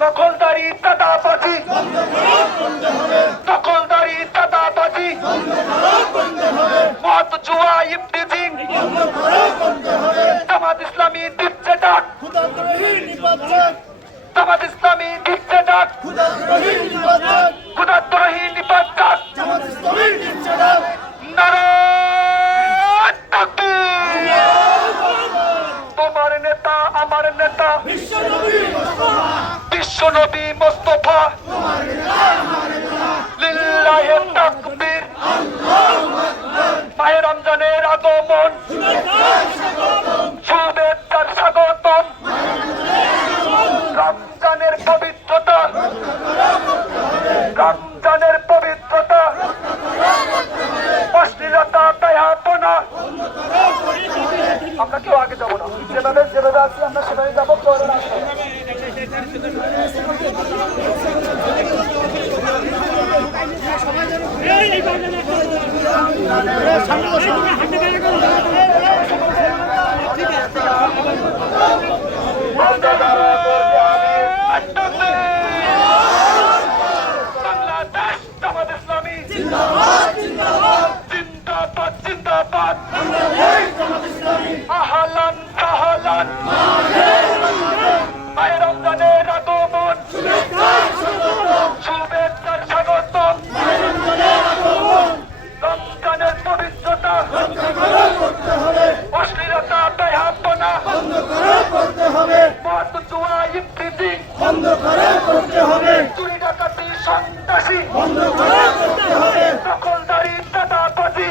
দখলদারি দাদাবাজি, দখলদারি দাদাবাজি, মত জুয়া ইফতিজিং, জামাত ইসলামী দিচ্ছে ডাক, জামাত ইসলামী দিচ্ছে ডাক, ক্ষুধাদ্রোহী নিপাত ডাক, নারায়ণ তাকবীর। তোমার নেতা আমার নেতা বিশ্বনবী মুস্তাফা, লিল্লাহে তাকবীর। মাহে রমজানের আগমন, শুভেচ্ছার স্বাগতম। রমজানের পবিত্রতা, রমজানের পবিত্রতা, অশ্লীলতা দয়াপনা। আমরা কেউ আগে যাবো না, যেভাবে যেভাবে আছি আমরা সেভাবে যাবো। বাংলাদেশ জামাত ইসলামী জিন্দাবাদ, জিন্দাবাদ, জিন্দাবাদ। আহলান সাহলান, মাহে রমজানের আগমন, শুভেচ্ছার স্বাগতম। রমজানের পবিত্রতা, অশ্লীলতা দয়াপনা, মদ জুয়া ইফতিজিং, চুরি ডাকাতি সন্ত্রাসী, দখলদারি দাদাবাজি,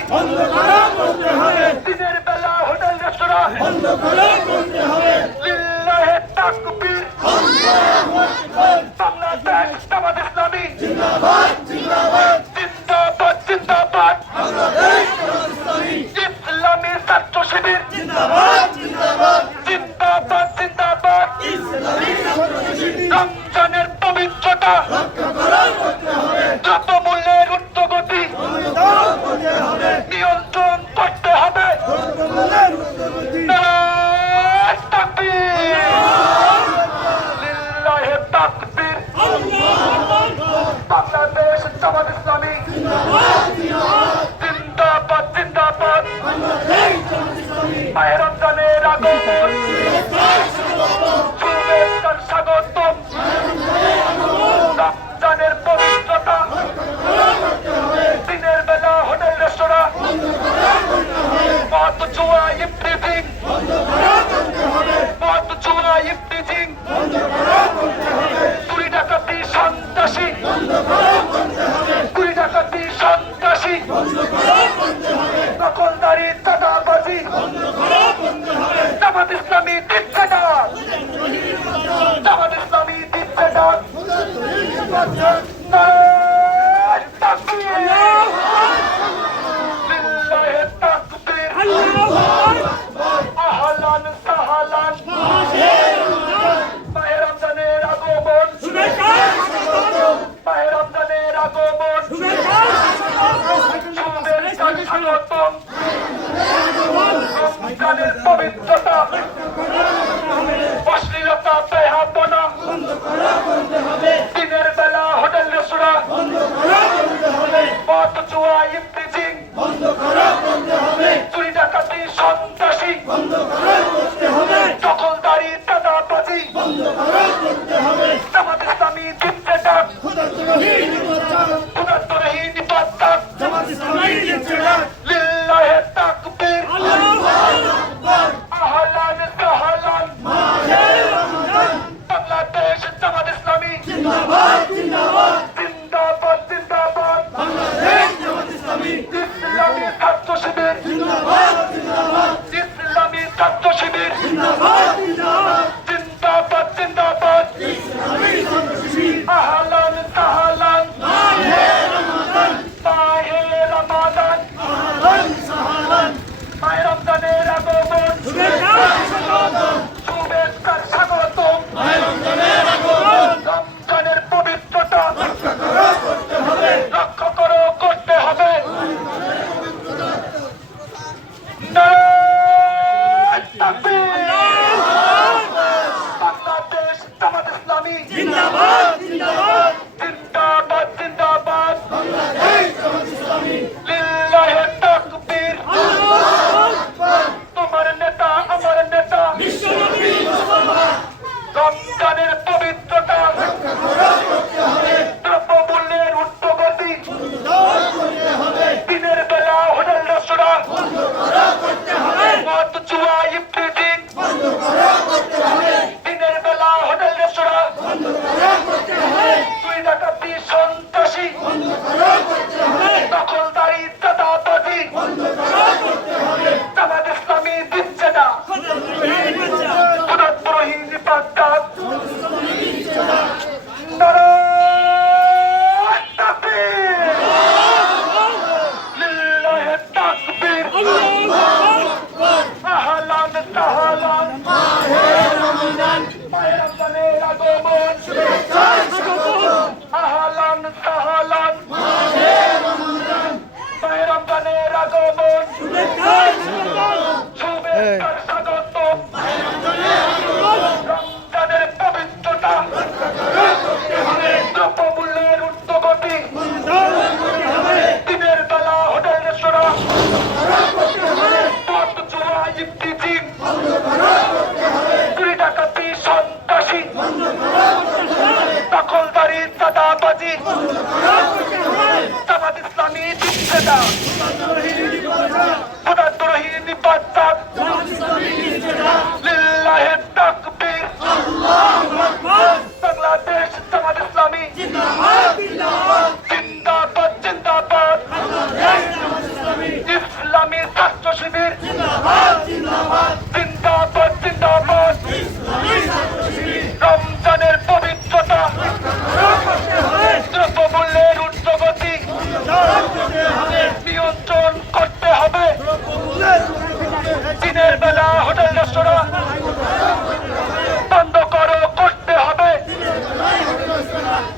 দিনের বেলা হোটেল রেস্তোরাঁ, লিল্লাহে তাকবীর। বাংলাদেশ জামাত ইসলামী জিন্দাবাদ, জিন্দাবাদ। ইসলামী ছাত্র শিবির জিন্দাবাদ, জিন্দাবাদ। রমজানের পবিত্রতা, দ্রব্যমূল্যের ঊর্ধ্বগতি নিয়ন্ত্রণ করতে হবে। নারায়ণ তাকবীর, লিল্লাহে তাকবীর। বাংলাদেশ জামাত ইসলামী জিন্দাবাদ, জিন্দাবাদ। মাহে রমজানের আগমন, শুভেচ্ছার স্বাগতম। রমজানের পবিত্রতা, দিনের বেলা হোটেল রেস্তোরাঁ, মদ জুয়া ইফতিজিং, মদ জুয়া ইফতিজিং, চুরি ডাকাতি সন্ত্রাসী, চুরি ডাকাতি সন্ত্রাসী, দখলদারি দাদাবাজি, জামাত ইসলামী দিচ্ছে ডাক, জামাত ইসলামী দিচ্ছে ডাক। নারায়ণ তাকবীর, লিল্লাহে তাকবীর। আহলান সাহলান, মাহে রমজানের আগমন, মাহে রমজানের আগমন, শুভেচ্ছার স্বাগতম। রমজানের পবিত্রতা, অশ্লীলতা দয়াপনা, দিনের বেলা হোটেল রেস্তোরাঁ, মদ জুয়া ইফতিজিং, চুরি ডাকাতি সন্ত্রাসী, দখলদারি দাদাবাজি, জামাত ইসলামী দিচ্ছে ডাক, ক্ষুধাদ্রোহী নিপাত ডাক, লিল্লাহে তাকবীর। আহলান সাহলান, বাংলাদেশ জামাত ইসলামী জিন্দাবাদ, জিন্দাবাদ। ইসলামী ছাত্র শিবির, ইসলামী ছাত্র শিবির, জিন্দাবাদ। আহলান সাহলান, মাহে রমাদান, সাহালান মাহে রমজানের আগমন শুভেচ্ছার স্বাগত রমজানের পবিত্রতা দ্রব্যমূল্যের ঊর্ধ্বগতি দিনের বেলা হোটেল রেস্তোরাঁ পথ জুয়া ইফতিজিং চুরি ডাকাতি সন্ত্রাসী দখলদারি চাঁদাবাজি জামাত ইসলামী বিচ্ছেদা খোদাদ্রোহী নিপাত লিল্লাহে তাকবীর বাংলাদেশ জামাত ইসলামী জিন্দাবাদ জিন্দাবাদ ইসলামী ছাত্র শিবির জিন্দাবাদ জিন্দাবাদ রমজানের পবিত্রতা দ্রব্যমূল্যের ঊর্ধ্বগতি নিয়ন্ত্রণ করতে হবে দিনের বেলা হোটেল রেস্তোরাঁ বন্ধ করতে হবে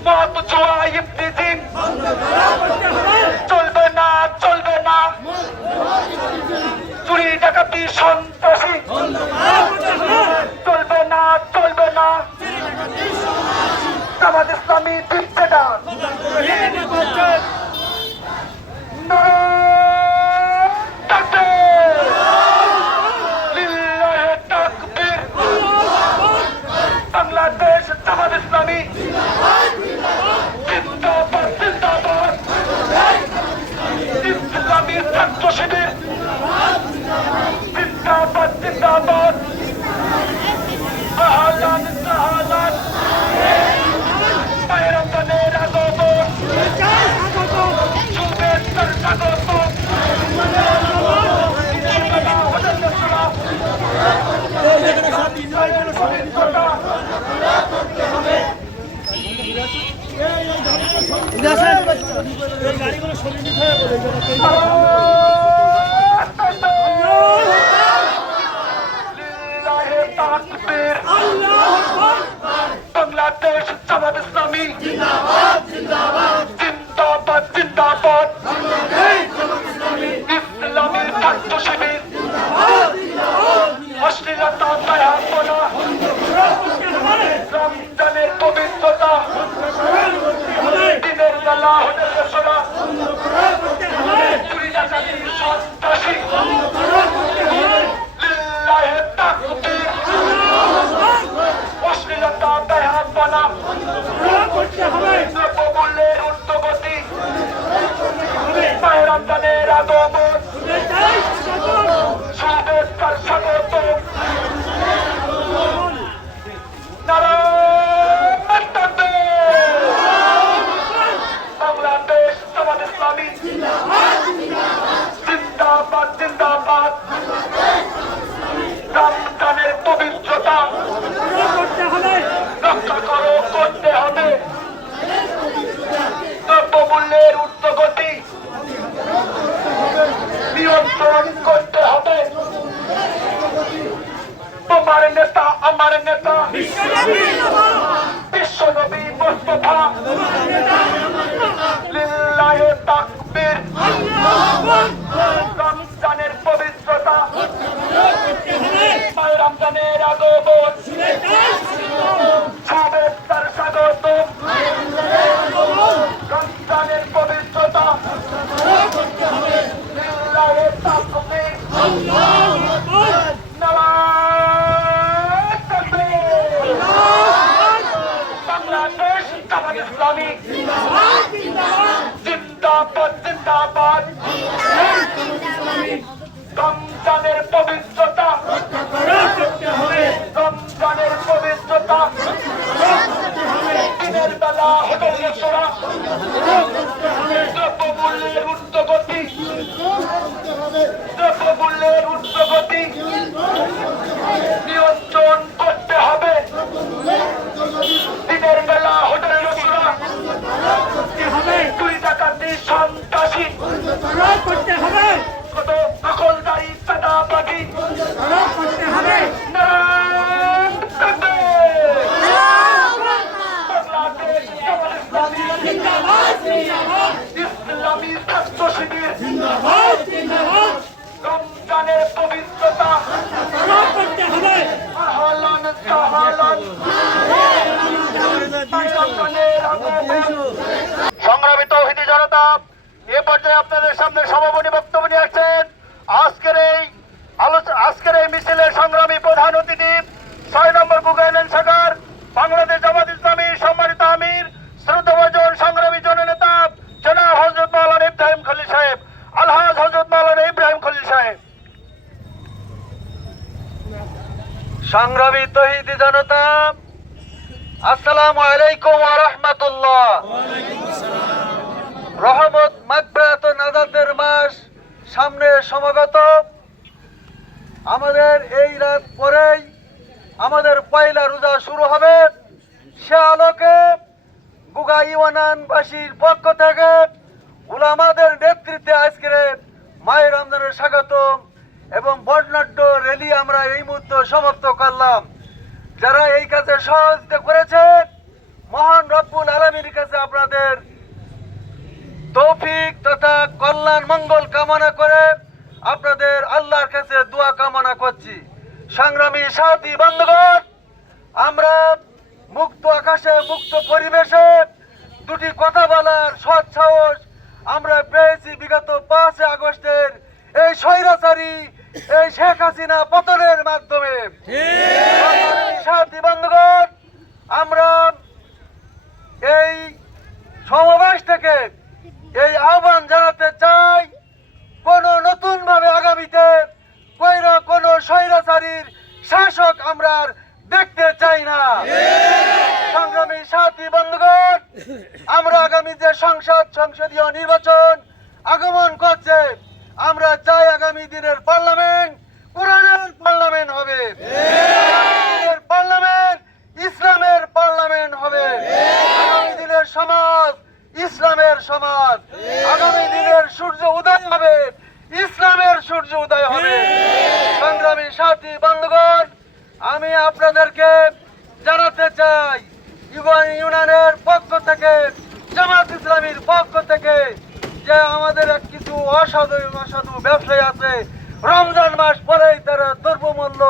মদ জুয়া ইফতিজিং চলবে না চলবে না চুরি ডাকাতি সন্ত্রাসী চলবে না চলবে না জামাত ইসলামী বিচ্ছেদা লিল্লাহে তাকবীর বাংলাদেশ জামাত ইসলামী জিন্দাবাদ জিন্দাবাদ ইসলামী ছাত্র শিবির জিন্দাবাদ জিন্দাবাদ সাহালান সাহালান মাহে রমজানের আগমন শুভেচ্ছার স্বাগত গাড়িগুলো সরিয়ে নিতে হবে লিল্লাহে তাকবীর বাংলাদেশ জামাত ইসলামী জিন্দাবাদ জিন্দাবাদ ইসলামী ছাত্র শিবির অশ্লীলতা দয়াপনা রমজানের পবিত্রতা দিনের বেলা হোটেল রেস্তোরাঁ চুরি ডাকাতি সন্ত্রাসী লিল্লাহে তাকবীর অশ্লীলতা দয়াপনা দ্রব্যমূল্যের ঊর্ধ্বগতি মাহে রমজানের আগমন শুভেচ্ছার স্বাগত নারায়ণ তাকবীর বাংলাদেশ জামাত ইসলামী জিন্দাবাদ জিন্দাবাদ রমজানের পবিত্রতা রক্ষা করতে হবে দ্রব্যমূল্যের ঊর্ধ্বগতি নিয়ন্ত্রণ করতে হবে তোমার নেতা আমার নেতা বিশ্বনবী মুস্তাফা লিল্লাহে তাকবীর রমজানের পবিত্রতা মাহে রমজানের আগমন শুভেচ্ছার স্বাগত রমজানের পবিত্রতা লিল্লাহে তাকবীর নারায়ণ তাকবীর বাংলাদেশ জামাত ইসলামী জিন্দাবাদ জিন্দাবাদ রমজানের পবিত্রতা রমজানের পবিত্রতা দিনের বেলা হোটেল রেস্তোরাঁ দ্রব্যমূল্যের ঊর্ধ্বগতি নিয়ন্ত্রণ করতে হবে দিনের বেলা হোটেল রেস্তোরাঁ চুরি ডাকাতি সন্ত্রাসী করতে হবে কত দখলদারি চাঁদাবাজি করতে হবে নারায়ণ তাকবীর বাংলাদেশ জামাত ইসলামী জিন্দাবাদ সংগ্রামী তৌহিদি জনতা, এ পর্যায়ে আপনাদের সামনে সভাপতি বক্তব্য নিয়ে আসছেন আজকের এই মিছিলের সংগ্রামী প্রধান অতিথি 6 নম্বর গুগাইলেন শাখার বাংলাদেশ জামাত ইসলামী সম্মানিত আমির শ্রদ্ধাভাজন সংগ্রামী জননেতা জনাব হযরত মাওলানা ইব্রাহিম খলিল সাহেব, আলহাজ হযরত মাওলানা ইব্রাহিম খলিল সাহেব। সংগ্রামী তৌহিদি জনতা, আসসালামু আলাইকুম ওয়া রাহমাতুল্লাহ। রহমত মাগফিরাত ও নাজাতের মাস সামনে সমাগত। আমাদের এই রাত পরেই আমাদের পয়লা রোজা শুরু হবে। সে আলোকে গুগা ইউনিয়নবাসীর পক্ষ থেকে উলামাদের নেতৃত্বে আজকের মাহে রমজানের স্বাগতম এবং বর্ণাঢ্য র্যালি আমরা এই মুহূর্তে সমাপ্ত করলাম। যারা এই কাজে সহযোগিতা করেছেন, মহান রব্বুল আলামিনের কাছে আপনাদের তৌফিক তথা কল্যাণ মঙ্গল কামনা করে আপনাদের আল্লাহর কাছে দোয়া কামনা করছি। সংগ্রামী সাথী বন্ধুগণ, আমরা মুক্ত আকাশে মুক্ত পরিবেশে দুটি কথা বলার সৎ সাহস আমরা পেয়েছি বিগত 5 আগস্টের এই স্বৈরাচারী এই শেখ হাসিনা পতনের মাধ্যমে। সাথী বন্ধুগণ, আমরা এই সমাবেশ থেকে এই আহ্বান জানাতে চাই, কোন নতুন ভাবে আগামীতে কোন স্বৈরাচারীর শাসক আমরা দেখতে চাই না। সংগ্রামী সাথী বন্ধুগণ, আমরা আগামী যে সংসদীয় নির্বাচন আগমন করছে, আমরা চাই আগামী দিনের পার্লামেন্ট কোরআনের পার্লামেন্ট হবে, পার্লামেন্ট ইসলামের পার্লামেন্ট হবে, আগামী দিনের সমাজ ইসলামের সমাজ, আগামী দিনের সূর্য উদয় হবে ইসলামের সূর্য উদয় হবে। সংগ্রামী সাথী বন্ধুগণ, আমি আপনাদেরকে জানাতে চাই, ইউনিয়নের পক্ষ থেকে জামাত ইসলামীর পক্ষ থেকে যে আমাদের কিছু অসাধু ব্যবসায়ী আছে, রমজান মাস পরেই তারা দ্রব্যমূল্য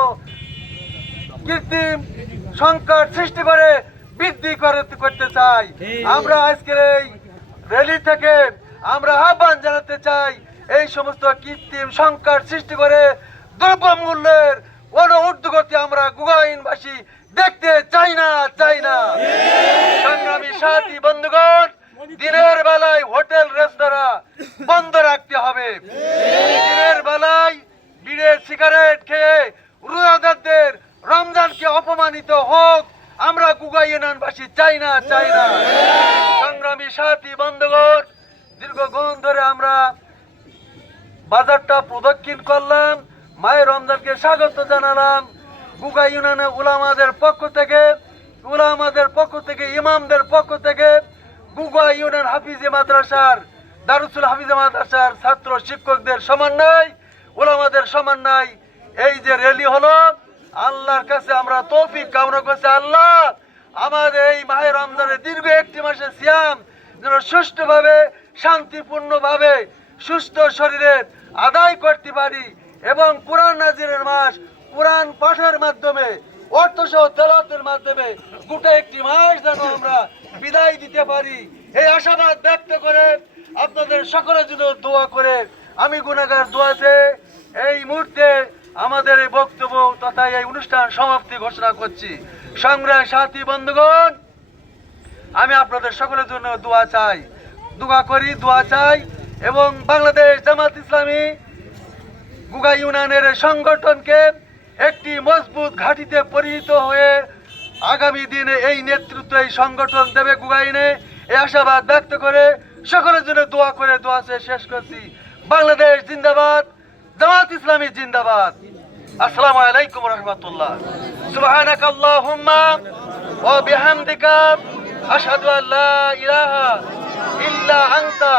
কৃত্রিম সংকট সৃষ্টি করে বৃদ্ধি করতে চাই। আমরা আজকের এই র্যালি থেকে আমরা আহ্বান জানাতে চাই, এই সমস্ত কৃত্রিম সংকট সৃষ্টি করে দ্রব্যমূল্যের ঊর্ধ্বগতি আমরা গুগাইনবাসী দেখতে চাই না। সংগ্রামী সাথী বন্ধুগণ, দিনের বেলায় হোটেল রেস্তোরাঁ বন্ধ রাখতে হবে। দিনের বেলায় বিড়ের সিগারেট খেয়ে রোজাদারদের রমজানকে অপমানিত হোক আমরা গুগা ইউনিয়নবাসী চাই না। সংগ্রামী সাথী বন্ধুগণ, দীর্ঘক্ষণ ধরে আমরা বাজারটা প্রদক্ষিণ করলাম, মায়ের রমজানকে স্বাগত জানালাম। গুগা ইউনিয়নের উলামাদের পক্ষ থেকে ইমামদের পক্ষ থেকে গুগা ইউনিয়ন হাফিজে মাদ্রাসার দারুসুল হাফিজে মাদ্রাসার ছাত্র শিক্ষকদের সমন্বয়, উলামাদের সমন্বয় এই যে র্যালি হলো, আল্লাহর কাছে আমরা তৌফিক কামনা করছি, আল্লাহ আমাদের এই মাহে রমজানের দীর্ঘ একটি মাসের সিয়াম যেন সুষ্ঠুভাবে শান্তিপূর্ণভাবে সুস্থ শরীরে আদায় করতে পারি এবং কোরআন নাজিরের মাস কোরআন পাঠের মাধ্যমে অর্থসহ তেলাওয়াতের মাধ্যমে গোটা একটি মাস যেন আমরা বিদায় দিতে পারি, এই আশাবাদ ব্যক্ত করে আপনাদের সকলের জন্য দোয়া করে আমি গুনাহগার দোয়াতে এই মুহূর্তে আমাদের এই বক্তব্য তথা এই অনুষ্ঠান সমাপ্তি ঘোষণা করছি। সংগ্রামী সাথী বন্ধুগণ, আমি আপনাদের সকলের জন্য দোয়া চাই এবং বাংলাদেশ জামাত ইসলামী গুগা ইউনিয়নের সংগঠনকে একটি মজবুত ঘাঁটিতে পরিণত হয়ে আগামী দিনে এই নেতৃত্ব এই সংগঠন দেবে গুগাইনে, এই আশাবাদ ব্যক্ত করে সকলের জন্য দোয়া শেষ করছি। বাংলাদেশ জিন্দাবাদ, জামাত ইসলামী জিন্দাবাদ। আসসালামু আলাইকুম রহমতুল্লাহ। সুবহানাকাল্লাহুম্মা ওয়া বিহামদিকা আশহাদু আল্লা ইলাহা ইল্লা আনতা